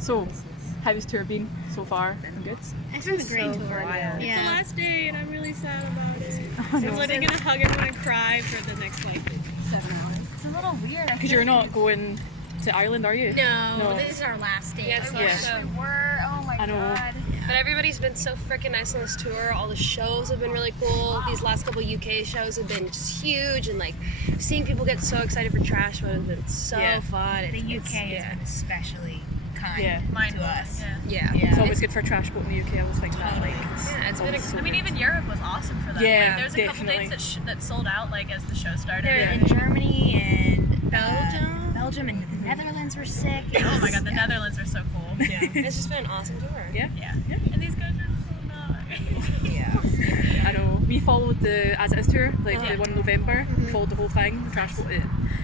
So, how's tour been so far? Been good? It's been a great tour. Yeah. It's the last day and I'm really sad about it. I'm I'm literally gonna hug everyone and cry for the next 7 hours. It's a little weird. Because you're not going to Ireland, are you? No. This is our last day. Yeah, it's I wish last we were. Oh my I know. god. But everybody's been so freaking nice on this tour. All the shows have been really cool. These last couple UK shows have been just huge, and like seeing people get so excited for Trash Mode has been so fun. The UK has been especially kind to us. Yeah. It's always good for trash boat in the UK. I was thinking that. Like, It's been. so I mean, good. even Europe was awesome for that. Yeah, like, there was a couple definitely. dates that sold out like as the show started. They're in Germany and Belgium. and the Netherlands were sick. Oh my god, the Netherlands are so cool. It's just been an awesome tour. Yeah. And these guys are so nice. I know. We followed the As It Is tour, like the one in November. We followed the whole thing. The Trash Boat.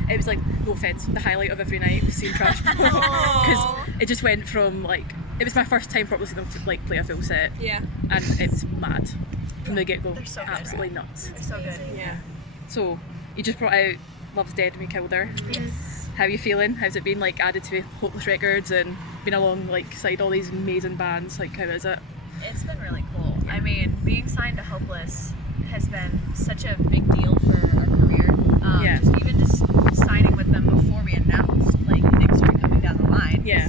It was like, no offense, the highlight of every night was seeing Trash Boat because it just went from like, it was my first time properly seeing them like play a full set, Yeah. and it was mad from the get go. They're so good. Absolutely nuts. They're so good. Yeah. So you just brought out Love's Dead and We Killed Her. Yes. How are you feeling? How's it been like added to Hopeless Records and been along like side all these amazing bands? Like how is it? It's been really cool. I mean, being signed to Hopeless has been such a big deal for our career. Just signing with them before we announced like things started coming down the line. Yeah.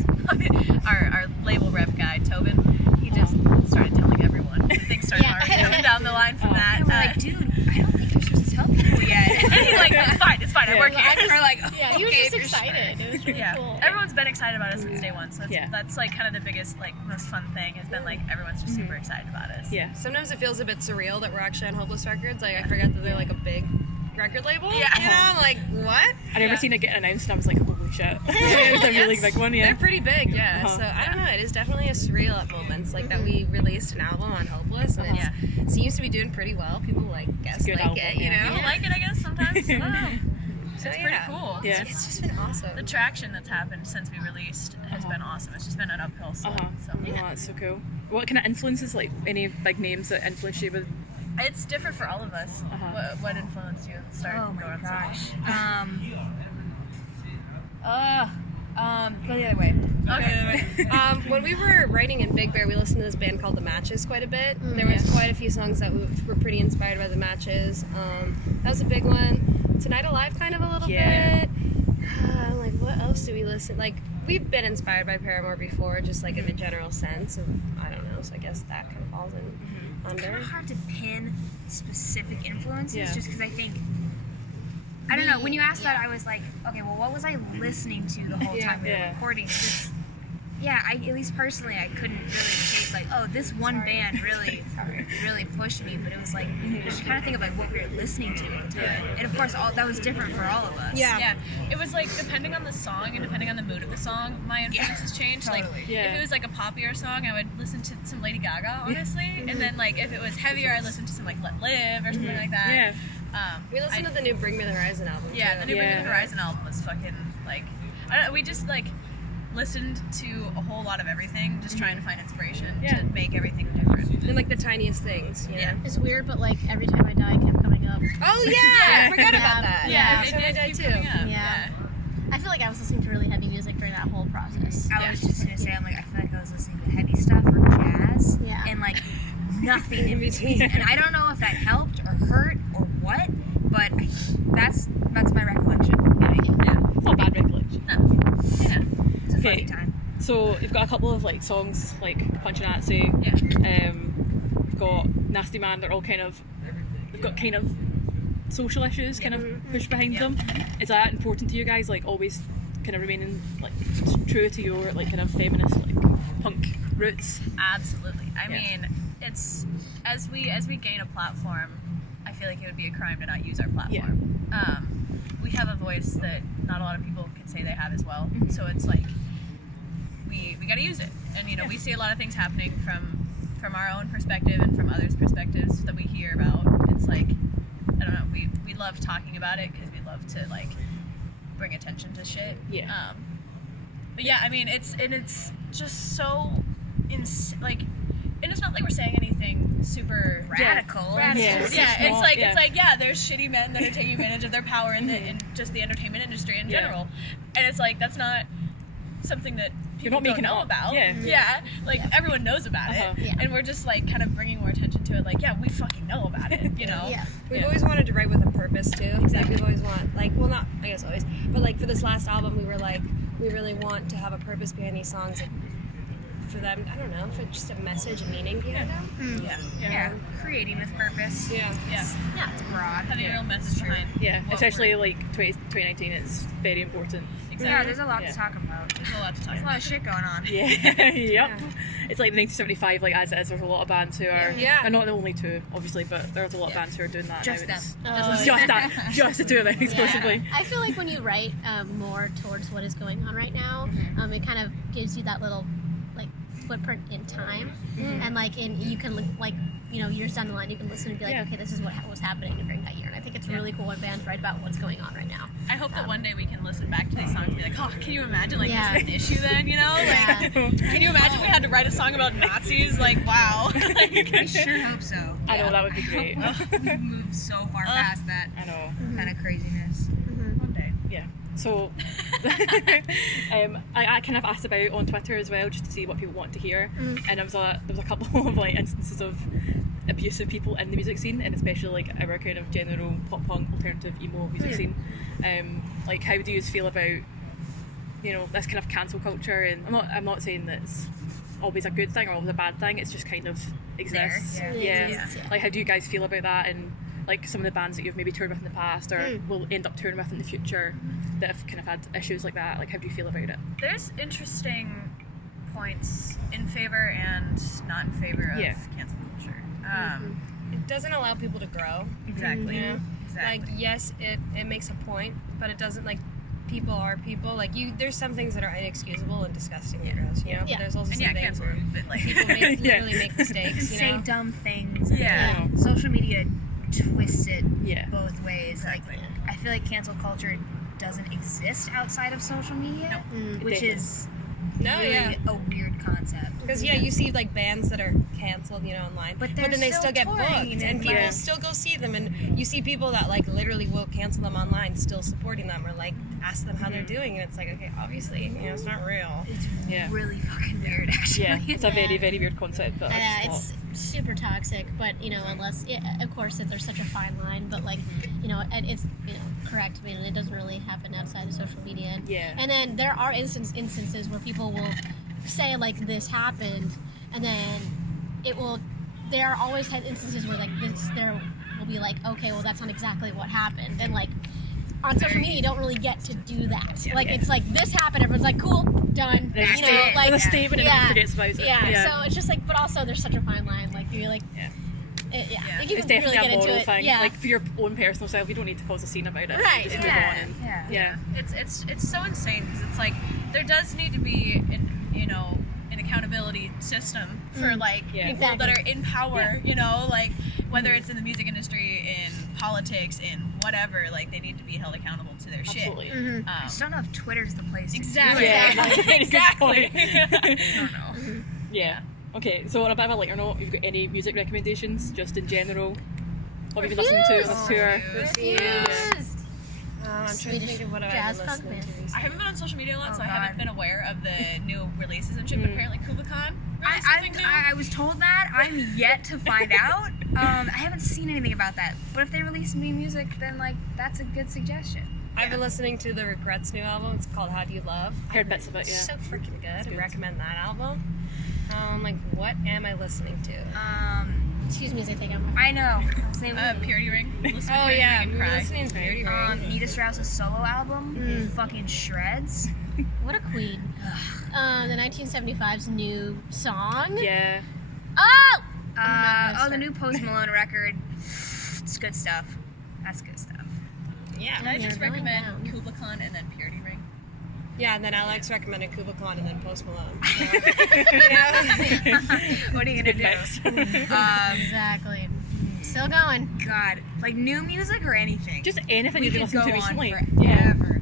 our label rep guy Tobin, he just started telling everyone. Things started already coming down the line from that. And we're like, dude, I don't think you're supposed to tell people yet. And he's like, it's fine, I work here. We're like, He was just excited. It was really cool. Everyone's been excited about us since day one, so that's like kind of the biggest, like most fun thing has been like everyone's just super excited about us. Yeah. Sometimes it feels a bit surreal that we're actually on Hopeless Records. Like I forget that they're like a big record label. Yeah. You know, I'm like, what? I never seen it get announced and I was like, holy shit. It was a really big one, They're pretty big, yeah. Uh-huh. So I don't know, it is definitely a surreal at moments, like that we released an album on Hopeless, and it seems to be doing pretty well. People like guess good like album, it, you know. People like it, I guess, sometimes. I don't know. So, It's pretty cool. Yeah. It's just been awesome. The traction that's happened since we released has been awesome. It's just been an uphill slog. So Oh, that's so cool. What kind of influences, like any big names that influenced you with? it's different for all of us. What influenced you at the start? Oh my going gosh. Go the other way. Okay. When we were writing in Big Bear, we listened to this band called The Matches quite a bit. There was quite a few songs that were pretty inspired by The Matches. That was a big one. Tonight Alive kind of a little bit. Like what else do we listen? Like we've been inspired by Paramore before, just like in the general sense of I don't know. So I guess that kind of falls in It's kind under. of hard to pin specific influences just because I think, I don't Mm. know, when you asked that I was like, okay, well what was I listening to the whole time we were recording? Just, I at least personally I couldn't really say like, oh, this one band really pushed me, but it was like just kind of think of like what we were listening to and of course that was different for all of us. Yeah, it was like depending on the song and depending on the mood of the song, my influences changed. Totally. Like if it was like a poppier song, I would listen to some Lady Gaga, honestly, and then like if it was heavier, I'd listen to some like Let Live or something like that. Yeah. We listened to the new Bring Me the Horizon album. Yeah, too. the new Bring Me the Horizon album was fucking like, I don't know, we just like listened to a whole lot of everything, just trying to find inspiration to make everything different. And like the tiniest things. You know? It's weird, but like every time I die kept coming up. Oh yeah, I forgot about that. Yeah, Every time I die keep too. coming up. Yeah. I feel like I was listening to really heavy music during that whole process. I was just gonna say, I'm like, I feel like I was listening to heavy stuff or jazz and like nothing in between. And I don't know if that helped or hurt or what, but that's my recollection. It's not a bad recollection. It's a funny time. So you've got a couple of like songs like Punch and Nazi. We've got Nasty Man. They're all they've got kind of social issues kind of pushed behind them. Is that important to you guys? Like always kind of remaining like true to your like kind of feminist like punk roots? Absolutely. I mean, it's as we gain a platform, I feel like it would be a crime to not use our platform. We have a voice that not a lot of people can say they have as well. So it's like we got to use it. And you know, we see a lot of things happening from our own perspective and from others' perspectives that we hear about. It's like, I don't know, we love talking about it because we love to like bring attention to shit. But yeah, I mean, it's just so like, and it's not like we're saying anything super radical. It's like there's shitty men that are taking advantage of their power in just the entertainment industry in general, and it's like that's not something that You're people not making don't it know up. about. Yeah. Like everyone knows about Uh-huh. it, Yeah. and we're just like kind of bringing more attention to it. Like, yeah, we fucking know about it, you know. Yeah. We've always wanted to write with a purpose too. Like we've always well, not I guess always, but like for this last album, we were like, we really want to have a purpose behind these songs. Like, for them, I don't know, for just a message, a meaning behind them. Yeah, creating with purpose. Yeah. Yeah. It's broad. Having a real message behind. Yeah, what especially like 2019, it's very important. Yeah, there's a lot to talk about. There's a lot to talk There's a about. lot of shit going on. Yeah, yep. It's like 1975, like as it is. There's a lot of bands who are, and not the only two, obviously, but there's a lot of bands who are doing that Just now. them. It's just that, just the two of them exclusively. I feel like when you write more towards what is going on right now, it kind of gives you that little like footprint in time, and like you can like years down the line you can listen and be like, okay, this is what was happening during that year, and I think it's really cool when bands write about what's going on right now. I hope that one day we can listen back to these songs and be like, oh, can you imagine like Yeah. this is an issue then, you know? Like, can you imagine we had to write a song about Nazis? Like, wow. I sure hope so. I know, that would be great. We've moved so far past that I know. kind of craziness. One day. Yeah. So, I kind of asked about on Twitter as well, just to see what people want to hear, and there was a couple of like instances of abusive people in the music scene, and especially like our kind of general pop punk alternative emo music scene. Like, how do you feel about this kind of cancel culture? And I'm not saying that it's always a good thing or always a bad thing. It's just kind of exists. There, Yeah. Like, how do you guys feel about that? And like some of the bands that you've maybe toured with in the past or will end up touring with in the future that have kind of had issues like that, like how do you feel about it? There's interesting points in favor and not in favor of cancel culture. It doesn't allow people to grow. Exactly. You know? Exactly. Like, yes, it makes a point, but it doesn't, like, people are people. Like, there's some things that are inexcusable and disgusting and gross, you know? Yeah. But there's also And some things cancel where but like people literally make mistakes, you Say know? dumb things. Yeah. Social media twists it Yeah. both ways. Exactly. Like, I feel like cancel culture doesn't exist outside of social media, which is No, really yeah. a weird concept. Because, you see, like, bands that are canceled, online. But then they still still get touring booked, and people Yeah. still go see them. And you see people that, like, literally will cancel them online, still supporting them, or, like, ask them how they're doing. And it's like, okay, obviously, it's not real. It's Yeah. really fucking weird, actually. Yeah, it's a very, very weird concept, but It's super toxic, but unless of course there's such a fine line, but like and it's correct. I mean, it doesn't really happen outside of social media. And then there are instances where people will say like this happened, and then there are always had instances where like there will be like, okay, well that's not exactly what happened, and like on social media you don't really get to do that. It's like this happened, everyone's like cool, done. That's it. Like a statement and everyone forgets about it. So it's just like, but also there's such a fine line. Like you're like, like, you It's can definitely really a get moral into it. thing. Yeah. Like for your own personal self, you don't need to cause a scene about it. Right. Just move Yeah. on. And, Yeah. It's so insane because it's like there does need to be an accountability system for like people that are in power, like whether it's in the music industry, in politics, in whatever, like they need to be held accountable to their Absolutely. shit. I just don't know if Twitter's the place to Exactly. do it. Yeah. Exactly. I don't know. Yeah. Okay, so on a bit of a lighter note, you've got any music recommendations, just in general? What have you been listening to on this tour? Refused. I'm trying to think of what I've Jazz been punk listening to band. recently. I haven't been on social media a lot, Oh, so I God. haven't been aware of the new releases and shit. But apparently, Kubla Khan released something new. I was told that. I'm yet to find out. I haven't seen anything about that. But if they release new music, then like that's a good suggestion. I've been listening to the Regrets new album. It's called How Do You Love? Heard bits of it, yeah. So freaking good. good. I recommend that album. Like, what am I listening to? Excuse me as I take out my. I know. Same with me. Purity Ring. Listen to Oh Purity yeah, Ring we and were cry. listening to Dirty Ring. Nita Strauss's solo album fucking shreds. What a queen. The 1975's new song. Yeah. Oh! The new Post Malone record. It's good stuff. That's good stuff. Yeah. Can I just You're going recommend down. Kubla Khan and then Purity Ring? Yeah, and then Alex recommended Kubla Khan and then Post Malone. What are you gonna Good do? mix. Exactly. Still going. God, like new music or anything. Just anything we you've been could go listening to on recently. forever.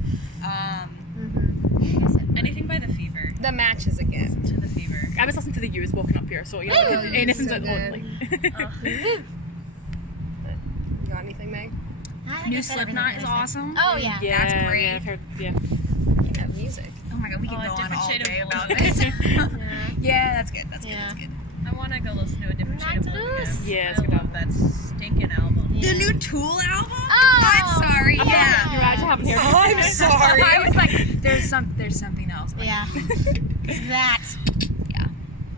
Anything by The Fever. The Matches again. To The Fever. I was listening to the U's walking up here, so anything's so at good. like. You got anything, Meg? I think New I said everything Slipknot I is said. awesome. Oh yeah. Yeah, That's great. Yeah, I've heard. Yeah. Yeah, music. Oh my god, we can go on Different all Shade of day Blue. about this. Yeah. Yeah, that's good. That's Yeah. good. I want to go listen to a different Shade of Blue again. Yeah, it's I good love that stinking album. Yeah. The new Tool album? Oh, I'm sorry. Yeah. You're right, I haven't heard Oh, I'm it. sorry. I was like, there's something else. I'm like, Yeah. That.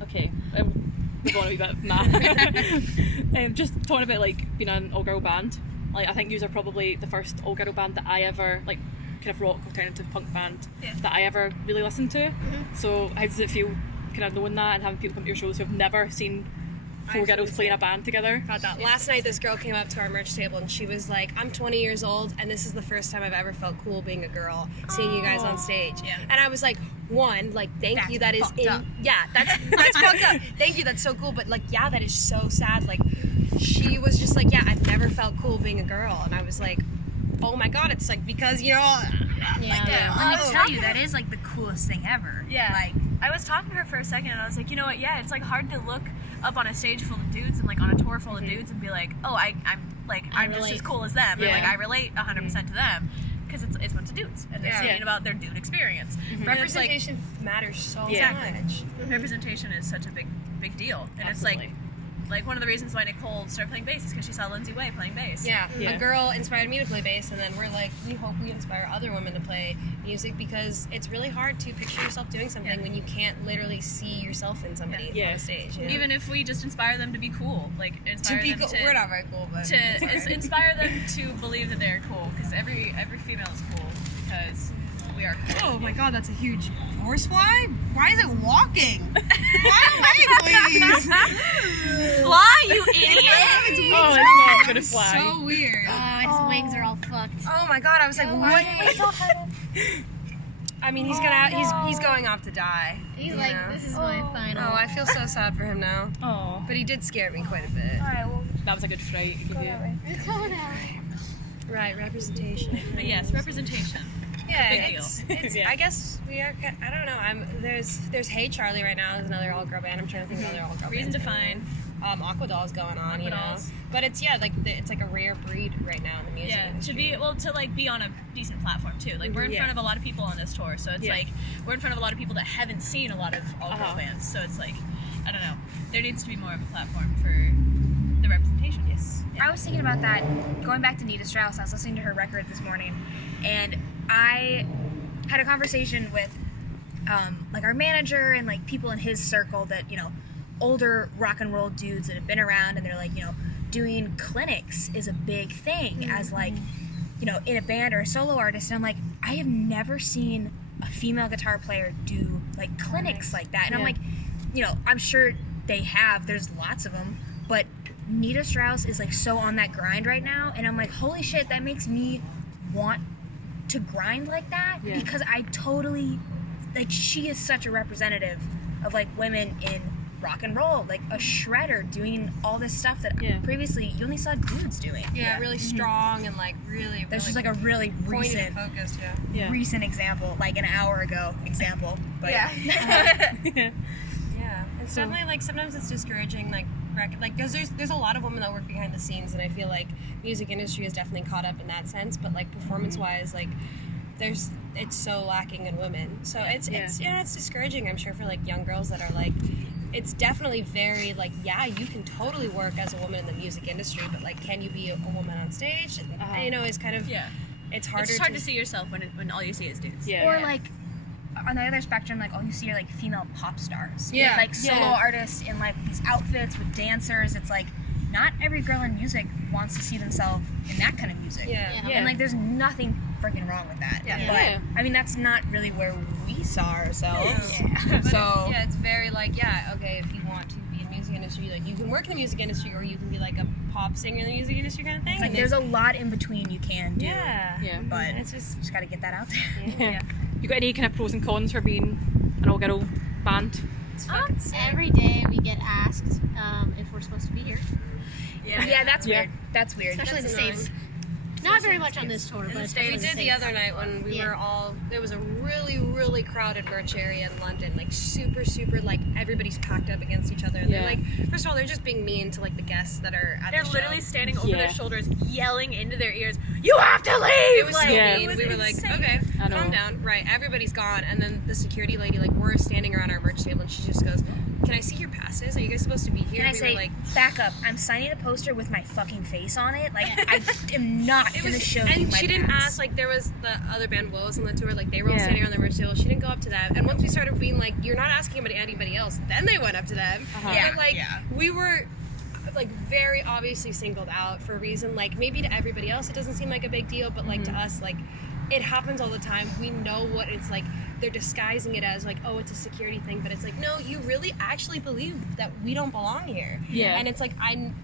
Okay, move on a wee bit from that. Just talking about like being an all-girl band. Like I think you are probably the first all-girl band that I ever like, kind of rock alternative punk band that I ever really listened to. So how does it feel, kind of knowing that and having people come to your shows who have never seen four girls play in a band together? About that. Last night, this girl came up to our merch table and she was like, "I'm 20 years old, and this is the first time I've ever felt cool being a girl, seeing you guys on stage." Yeah. And I was like, one, like, thank That's you. That is fucked up. yeah, that's fucked up. Thank you. That's so cool. But like, yeah, that is so sad. Like, she was just like, yeah, I've never felt cool being a girl, and I was like, oh my god, it's like because Yeah. Let me tell you, that is like the coolest thing ever. Yeah. Like, I was talking to her for a second and I was like, you know what, yeah, it's like hard to look up on a stage full of dudes and like on a tour full of dudes and be like, oh, I'm just relate. as cool as them. Yeah. And like I relate 100% to them. Because it's a bunch of dudes and they're singing about their dude experience. representation matters so Yeah. much. Representation is such a big deal. And Absolutely. it's like one of the reasons why Nicole started playing bass is because she saw Lindsay Way playing bass. Yeah, Yeah. a girl inspired me to play bass, and then we're like, we hope we inspire other women to play music because it's really hard to picture yourself doing something when you can't literally see yourself in somebody Yeah. on a stage. You know? Even if we just inspire them to be cool, like inspire them to we're not very cool, but inspire them to believe that they're cool, because every female is cool because we are cool. oh my god, that's a huge horsefly. Why is it walking? Fly away, please. Fly, you idiot! Oh, it's not gonna fly. So weird. Oh, its wings are all fucked. Oh my god, I was like, what? I mean, he's he's going off to die. He's you like, know? this is my final. Oh, I feel so sad for him now. Oh, But he did scare me quite a bit. that was a good fright. Right, representation. But yes, representation. Yeah, Big deal. it's Yeah. I guess we are. I don't know. There's Hey Charlie right now. There's another all girl band. I'm trying to think of another all girl Reason band. to Find. Aqua Doll's going on, you know. Aqua Dolls. But it's it's like a rare breed right now in the music Yeah, industry. to be on a decent platform too. Like we're in front of a lot of people on this tour, so it's like we're in front of a lot of people that haven't seen a lot of all girl bands. So it's like, I don't know, there needs to be more of a platform for the representation. Yes. I was thinking about that, going back to Nita Strauss. I was listening to her record this morning, and I had a conversation with like our manager and like people in his circle that, you know, older rock and roll dudes that have been around, and they're like, you know, doing clinics is a big thing as like, you know, in a band or a solo artist. And I'm like, I have never seen a female guitar player do like clinics like that. And I'm like, you know, I'm sure they have, there's lots of them, but Nita Strauss is like so on that grind right now, and I'm like, holy shit, that makes me want to grind like that, because I totally, like, she is such a representative of like women in rock and roll, like a shredder doing all this stuff that previously you only saw dudes doing. Yeah, really strong and like really. There's just like a really pointed recent, and focused. recent example, like an hour ago example. But Yeah, it's definitely like sometimes it's discouraging, like because there's a lot of women that work behind the scenes, and I feel like music industry is definitely caught up in that sense. But like performance wise, like it's so lacking in women. So it's discouraging, I'm sure, for like young girls that are like. It's definitely very like, yeah, you can totally work as a woman in the music industry, but like, can you be a woman on stage? And, you know, it's kind of it's harder. It's hard to see yourself when all you see is dudes. Or like on the other spectrum, like all you see are like female pop stars. Yeah. Like solo artists in like these outfits with dancers. It's like not every girl in music wants to see themselves in that kind of music. And like there's nothing freaking wrong with that. But I mean, that's not really where we saw ourselves. So it's very like, okay, if you want to be in the music industry, like you can work in the music industry, or you can be like a pop singer in the music industry kind of thing. It's like there's a lot in between you can do. But it's just got to get that out there. You got any kind of pros and cons for being an all-girl band? Every day we get asked if we're supposed to be here. Yeah, that's weird. That's weird. Especially in the States. Not very much on this tour, but especially we in the did the States. other night when we were all, there was a really, really crowded merch area in London, like super, like everybody's packed up against each other. And they're like, first of all, they're just being mean to like the guests that are at They're the show. literally standing over their shoulders, yelling into their ears, "You have to leave!" It was Halloween, we were like, okay, calm down. Right, everybody's gone. And then the security lady, like, we're standing around our merch table, and she just goes, can I see your passes? Are you guys supposed to be here? And I say, were like, back up. I'm signing a poster with my fucking face on it. Like, I am not going to show you and my she didn't pass. ask, like, there was the other band Willows on the tour, like, they were all standing around their merch table. She didn't go up to them. And once we started being like, you're not asking about anybody else, then they went up to them. Yeah. And, like, we were, like, very obviously singled out for a reason. Like, maybe to everybody else it doesn't seem like a big deal, but, like, to us, like, it happens all the time. We know what it's like. They're disguising it as, like, oh, it's a security thing, but it's like, no, you really actually believe that we don't belong here. Yeah. And it's like, and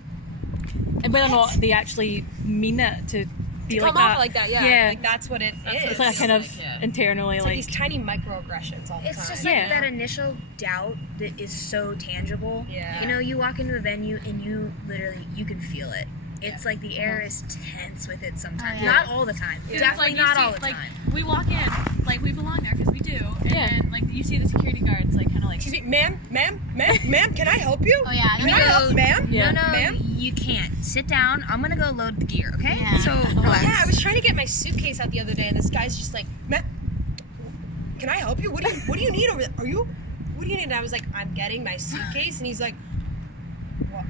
whether or not they actually mean it to be come like off that. like that, yeah. Like, that's what it is. It's like kind of internally, it's like these tiny microaggressions all the time. It's just like that initial doubt that is so tangible. Yeah. You know, you walk into a venue and you literally, you can feel it. It's like the air is tense with it sometimes. Oh, yeah. Not all the time. Definitely not all the time. We walk in, like, we belong there because we do, and then, like, you see the security guards, like, kind of like, excuse me, ma'am, can I help you? Oh yeah. Can I help, ma'am? Yeah. No, ma'am? you can't. Sit down. I'm gonna go load the gear, okay? Yeah. So, Yeah, I was trying to get my suitcase out the other day, and this guy's just like, ma'am, can I help you? What do you need over there? What do you need? And I was like, I'm getting my suitcase, and he's like, what?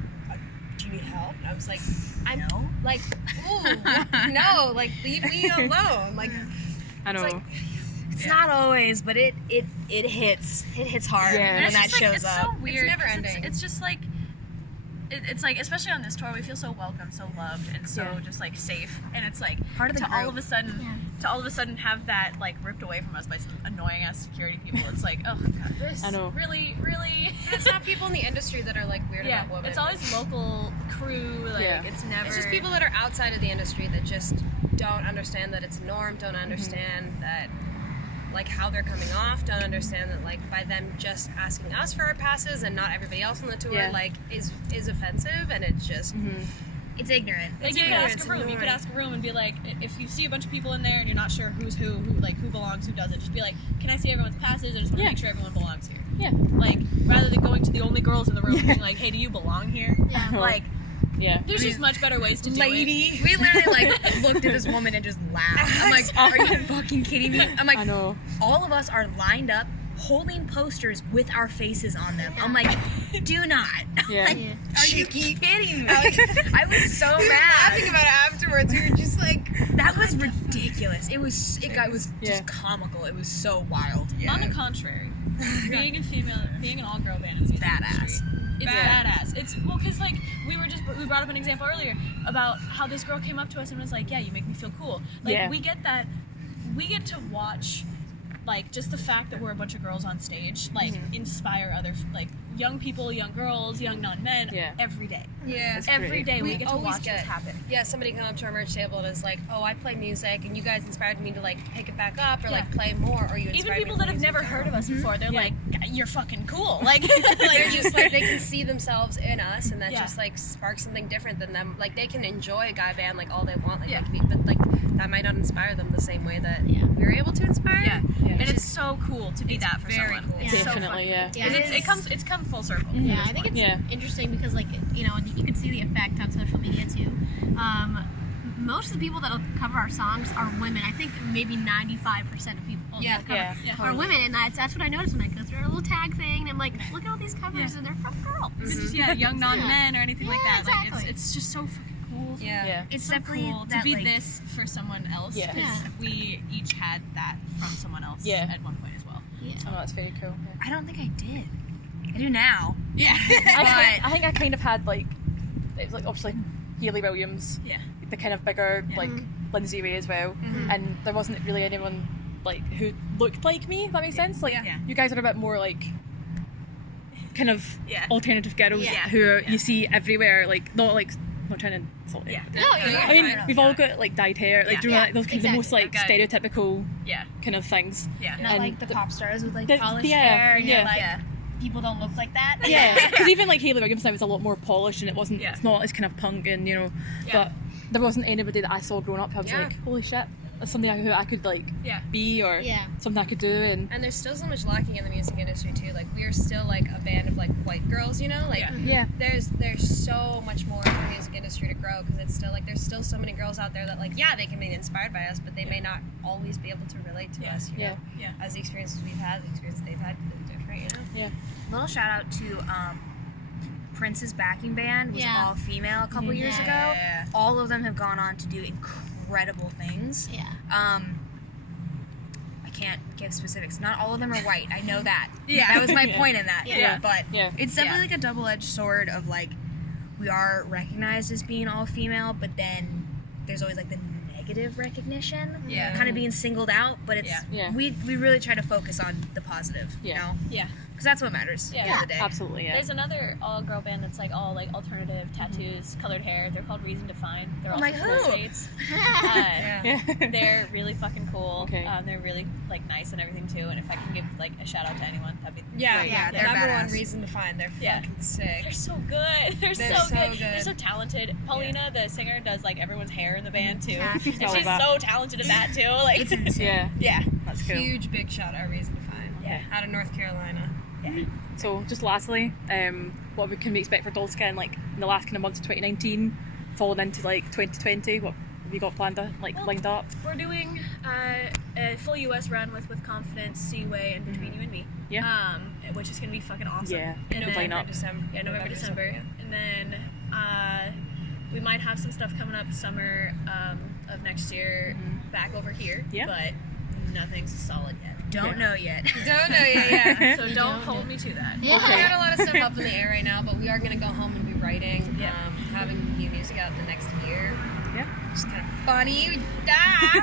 Do you need help? And I was like, No. Like, ooh, no, like, leave me alone. Like, I know. It's like, It's not always, but it hits. It hits hard Yeah. when that just, like, shows it's up. so weird. It's never 'cause ending. It's just like, it's like, especially on this tour, we feel so welcome, so loved, and so just like safe. And it's like Part of the to group. all of a sudden have that like ripped away from us by some annoying ass security people. It's like, oh god, this I know. really. it's not people in the industry that are like weird about women. It's always local crew. Like it's never. It's just people that are outside of the industry that just don't understand that it's a norm, don't understand that, like, how they're coming off, don't understand that, like, by them just asking us for our passes and not everybody else on the tour, like, is offensive, and it's just... It's ignorant. Like, you could ask a room. You could ask a room and be like, if you see a bunch of people in there and you're not sure who's who belongs, who doesn't, just be like, can I see everyone's passes? I just want to make sure everyone belongs here. Yeah. Like, rather than going to the only girls in the room and being like, hey, do you belong here? Yeah. Like, Yeah. there's just much better ways to do it. We literally, like, looked at this woman and just laughed. I'm like, are you fucking kidding me? I'm like, I know. all of us are lined up holding posters with our faces on them. I'm like, do not. Yeah. Like, are you kidding me? I was so mad. Laughing about it afterwards, we were just like... That was ridiculous. It was just comical. It was so wild. On the contrary, being an all-girl band is Badass. It's badass. It's because like we brought up an example earlier about how this girl came up to us and was like, "Yeah, you make me feel cool." Like we get that. We get to watch, like, just the fact that we're a bunch of girls on stage, like, inspire other, like, young people, young girls, young non-men, every day. Yeah. Every day we get to always watch this happen. Yeah, somebody come up to our merch table and is like, oh, I play music, and you guys inspired me to, like, pick it back up, or, like, play more, or you inspired Even people me that to have never heard of us before, they're like, you're fucking cool. Like, they're just, like, they can see themselves in us, and that just, like, sparks something different than them. Like, they can enjoy a guy band, like, all they want, like, they can be, but, like, that might not inspire them the same way that we were able to inspire. Yeah. And it's so cool to be that for very someone. cool. It's Definitely, so fun. yeah. And it's come full circle. Yeah, I think it's interesting because, like, you know, you can see the effect on social media too. Most of the people that'll cover our songs are women. I think maybe 95% of people that cover are women, and that's what I noticed when I go through our little tag thing. And I'm like, look at all these covers, and they're from girls. It's just, young non-men or anything like that. Exactly. Like, it's just so freaking cool. Yeah. It's so definitely cool to that, be like, this for someone else. Yeah. Because we each had that from someone else at one point as well. Yeah. Oh, that's very cool. I don't think I did. I do now. Yeah. I think I kind of had, like, it was like obviously Hayley Williams, the kind of bigger like Lindsay Ray as well, and there wasn't really anyone like who looked like me. If that makes sense. Like you guys are a bit more like kind of alternative girls who you see everywhere. Like not trying to insult you. I mean, we've all got like dyed hair, like do you know, like those kinds of most like stereotypical kind of things. Not And like the pop stars with like the- polished yeah, hair and yeah. you're like, people don't look like that. Yeah, because even like Hayley Williams now was a lot more polished, and it wasn't. It's not as kind of punk, and you know. But there wasn't anybody that I saw growing up. I was like, holy shit, something who I could like be, or something I could do. And there's still so much lacking in the music industry too. Like we are still like a band of like white girls, you know. Like there's so much more in the music industry to grow, because it's still like there's still so many girls out there that like they can be inspired by us, but they may not always be able to relate to us. You know? As the experiences we've had, the experience they've had is different. You know. Yeah. Little shout out to Prince's backing band was all female a couple years ago. Yeah. All of them have gone on to do incredible things. Yeah. I can't give specifics. Not all of them are white. I know that. Yeah. That was my point in that. Yeah. But it's definitely like a double-edged sword of like, we are recognized as being all female, but then there's always like the negative recognition. Yeah. Kind of being singled out, but it's we really try to focus on the positive, you know? Yeah. Because that's what matters at the end of the day. Absolutely. There's another all-girl band that's like all like alternative tattoos, colored hair. They're called Reason to Find. They're also like, cool who? states. They're really fucking cool. Okay. They're really like nice and everything too. And if I can give like a shout out to anyone, that'd be Yeah, the they're number badass. one reason to find. They're fucking sick. They're so good. They're so good. They're so talented. Paulina, the singer, does like everyone's hair in the band too, and she's so talented at that too. Like It's insane. That's cool. Huge big shout out Reason to Find. Out of North Carolina. So just lastly, what can we expect for Dolskin like in the last kind of months of 2019, falling into like 2020? What have you got planned, lined up? We're doing a full US run with Confidence, Seaway, and Between You and Me. Yeah. Which is gonna be fucking awesome. Yeah. And Good then lineup. November, December. And then we might have some stuff coming up summer of next year back over here. Yeah. But nothing's solid yet. Don't know yet. Don't know yet. So don't hold me to that. We got a lot of stuff up in the air right now, but we are gonna go home and be writing, having new music out the next year. Yeah. Just kind of funny,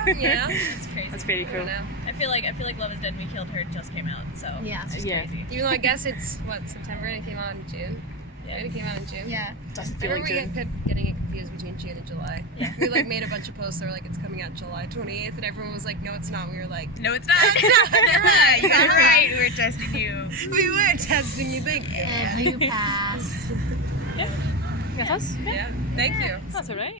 you know. It's crazy. That's very cool. I feel like Love Is Dead and We Killed Her just came out, so it's just crazy. Even though I guess it's September and it came out in June. Yeah, it came out in June. Yeah. Doesn't I feel remember like June. getting it confused between June and July. Yeah. We like made a bunch of posts that were like, it's coming out July 28th, and everyone was like, no, it's not. We were like, No, it's not. You're right. You got it right. We were testing you. we were testing you. Thank you. And you passed. Yes. Yeah. Thank you. That's alright.